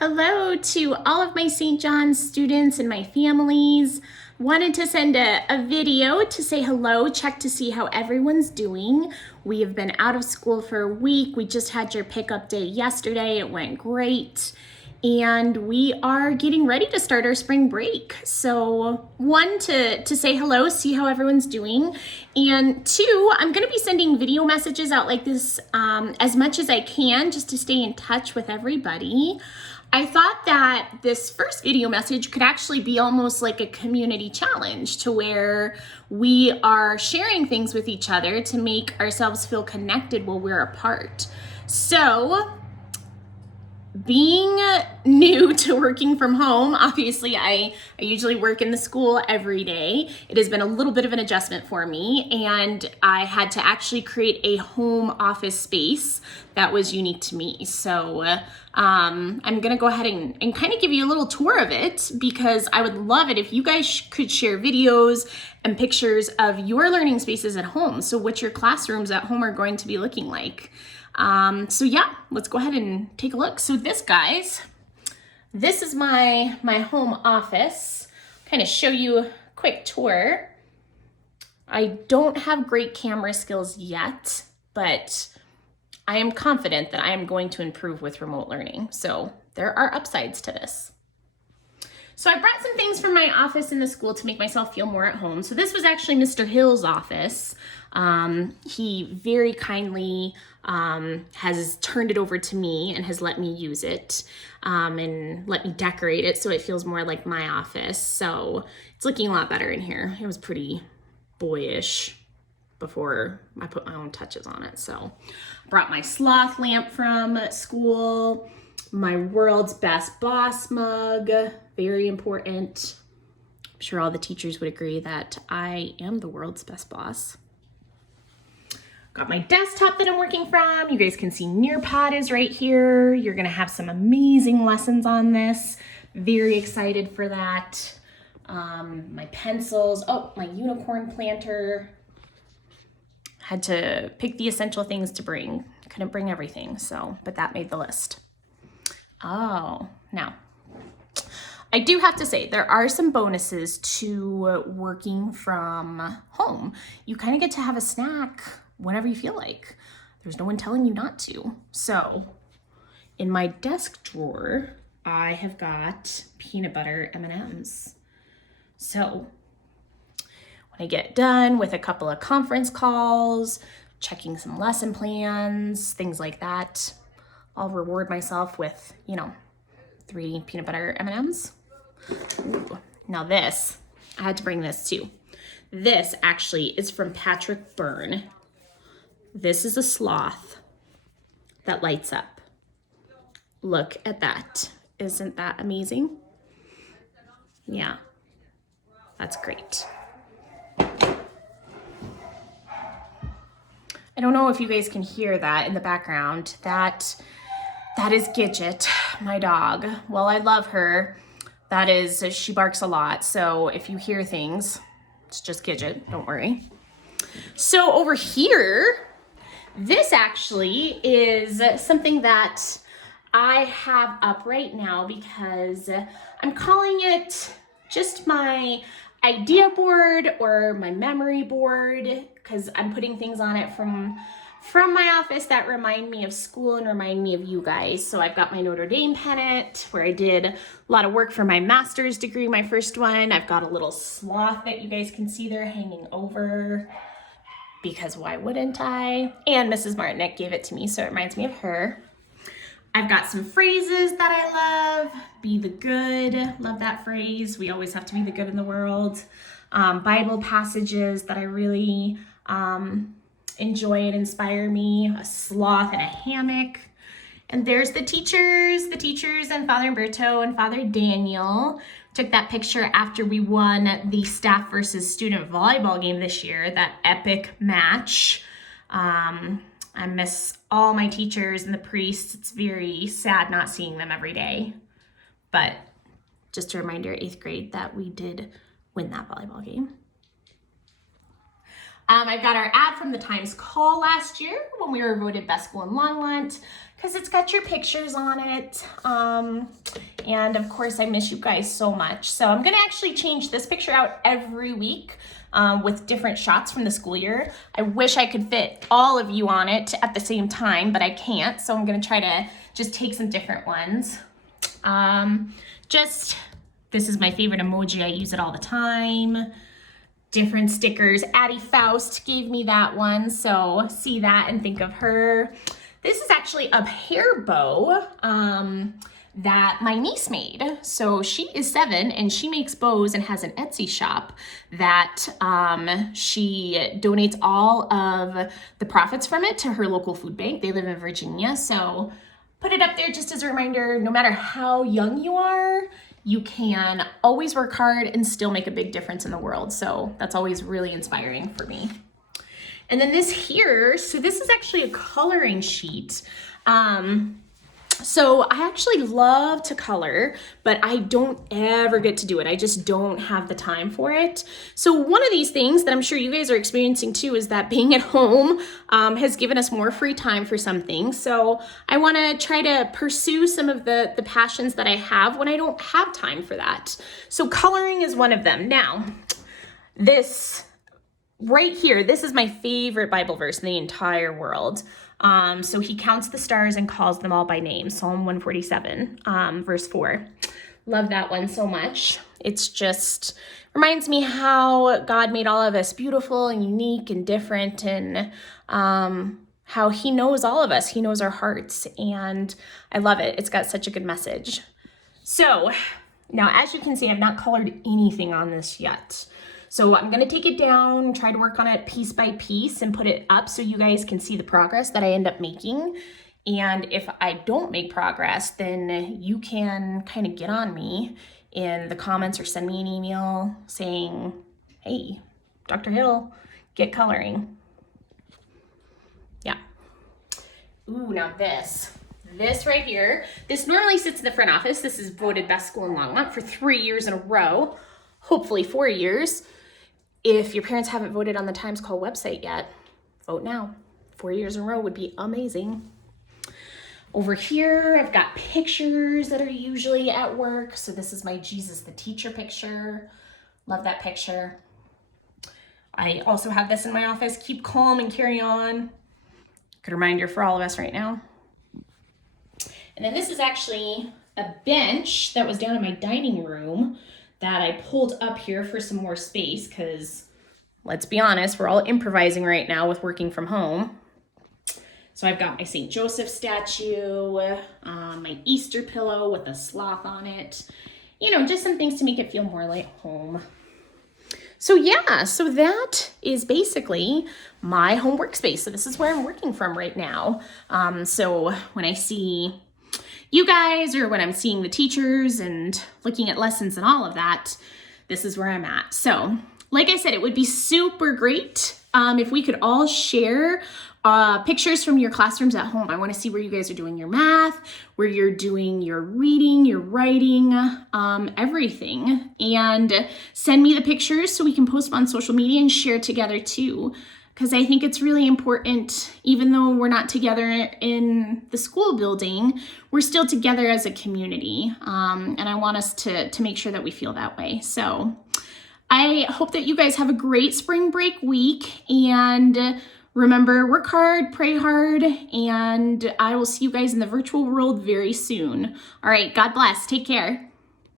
Hello to all of my St. John's students and my families. Wanted to send a video to say hello, check to see how everyone's doing. We have been out of school for a week. We just had your pickup day yesterday. It went great. And we are getting ready to start our spring break. So one, to say hello, see how everyone's doing. And two, I'm gonna be sending video messages out like this as much as I can just to stay in touch with everybody. I thought that this first video message could actually be almost like a community challenge to where we are sharing things with each other to make ourselves feel connected while we're apart. So, being new to working from home, obviously I usually work in the school every day. It has been a little bit of an adjustment for me, and I had to actually create a home office space that was unique to me. So I'm gonna go ahead and kind of give you a little tour of it, because I would love it if you guys could share videos and pictures of your learning spaces at home. So what your classrooms at home are going to be looking like. So yeah, let's go ahead and take a look. So this, guys, this is my home office. Kind of show you a quick tour. I don't have great camera skills yet, but I am confident that I am going to improve with remote learning. So there are upsides to this. So I brought some things from my office in the school to make myself feel more at home. So this was actually Mr. Hill's office. He very kindly has turned it over to me and has let me use it and let me decorate it so it feels more like my office. So it's looking a lot better in here. It was pretty boyish before I put my own touches on it. So brought my sloth lamp from school, my world's best boss mug, very important. I'm sure all the teachers would agree that I am the world's best boss. Got my desktop that I'm working from. You guys can see Nearpod is right here. You're gonna have some amazing lessons on this. Very excited for that. My pencils, oh, my unicorn planter. Had to pick the essential things to bring. Couldn't bring everything, but that made the list. Oh, now, I do have to say, there are some bonuses to working from home. You kind of get to have a snack whenever you feel like. There's no one telling you not to. So, in my desk drawer, I have got peanut butter M&Ms. So, when I get done with a couple of conference calls, checking some lesson plans, things like that, I'll reward myself with, 3 peanut butter M&Ms. Ooh. Now this, I had to bring this too. This actually is from Patrick Byrne. This is a sloth that lights up. Look at that. Isn't that amazing? Yeah, that's great. I don't know if you guys can hear that in the background. That is Gidget, my dog. Well, I love her. She barks a lot. So if you hear things, it's just Gidget, don't worry. So over here, this actually is something that I have up right now because I'm calling it just my idea board or my memory board, because I'm putting things on it from my office that remind me of school and remind me of you guys. So I've got my Notre Dame pennant where I did a lot of work for my master's degree, my first one. I've got a little sloth that you guys can see there hanging over, because why wouldn't I? And Mrs. Martinek gave it to me, so it reminds me of her. I've got some phrases that I love. Be the good, love that phrase. We always have to be the good in the world. Bible passages that I really enjoy and inspire me. A sloth and a hammock. And there's the teachers and Father Umberto and Father Daniel. Took that picture after we won the staff versus student volleyball game this year, that epic match. I miss all my teachers and the priests. It's very sad not seeing them every day. But just a reminder, 8th grade, that we did win that volleyball game. I've got our ad from the Times Call last year when we were voted best school in Longmont, because it's got your pictures on it. And of course, I miss you guys so much. So I'm gonna actually change this picture out every week with different shots from the school year. I wish I could fit all of you on it at the same time, but I can't. So I'm gonna try to just take some different ones. This is my favorite emoji. I use it all the time. Different stickers. Addie Faust gave me that one, so see that and think of her. This is actually a hair bow that my niece made. So she is 7 and she makes bows and has an Etsy shop that she donates all of the profits from it to her local food bank. They live in Virginia, so put it up there just as a reminder, no matter how young you are, you can always work hard and still make a big difference in the world. So that's always really inspiring for me. And then this here, so this is actually a coloring sheet. So I actually love to color, but I don't ever get to do it. I just don't have the time for it. So one of these things that I'm sure you guys are experiencing too is that being at home has given us more free time for some things. So I want to try to pursue some of the passions that I have when I don't have time for that. So coloring is one of them. Now, this right here, this is my favorite Bible verse in the entire world. So he counts the stars and calls them all by name. Psalm 147, verse 4. Love that one so much. It's just reminds me how God made all of us beautiful and unique and different, and how he knows all of us. He knows our hearts, and I love it. It's got such a good message. So now, as you can see, I've not colored anything on this yet. So I'm gonna take it down, try to work on it piece by piece and put it up so you guys can see the progress that I end up making. And if I don't make progress, then you can kind of get on me in the comments or send me an email saying, hey, Dr. Hill, get coloring. Yeah. Ooh, now this right here, this normally sits in the front office. This is voted best school in Longmont for 3 years in a row, hopefully 4 years. If your parents haven't voted on the Times Call website yet, vote now. 4 years in a row would be amazing. Over here, I've got pictures that are usually at work. So this is my Jesus the Teacher picture. Love that picture. I also have this in my office. Keep calm and carry on. Good reminder for all of us right now. And then this is actually a bench that was down in my dining room that I pulled up here for some more space because, let's be honest, we're all improvising right now with working from home. So I've got my St. Joseph statue, my Easter pillow with a sloth on it. You know, just some things to make it feel more like home. So yeah, so that is basically my home workspace. So this is where I'm working from right now. So when I see you guys or when I'm seeing the teachers and looking at lessons and all of that, this is where I'm at. So like I said, it would be super great if we could all share pictures from your classrooms at home. I want to see where you guys are doing your math, where you're doing your reading, your writing, everything. And send me the pictures so we can post them on social media and share together too. Because I think it's really important, even though we're not together in the school building, we're still together as a community. And I want us to make sure that we feel that way. So I hope that you guys have a great spring break week. And remember, work hard, pray hard, and I will see you guys in the virtual world very soon. All right, God bless. Take care.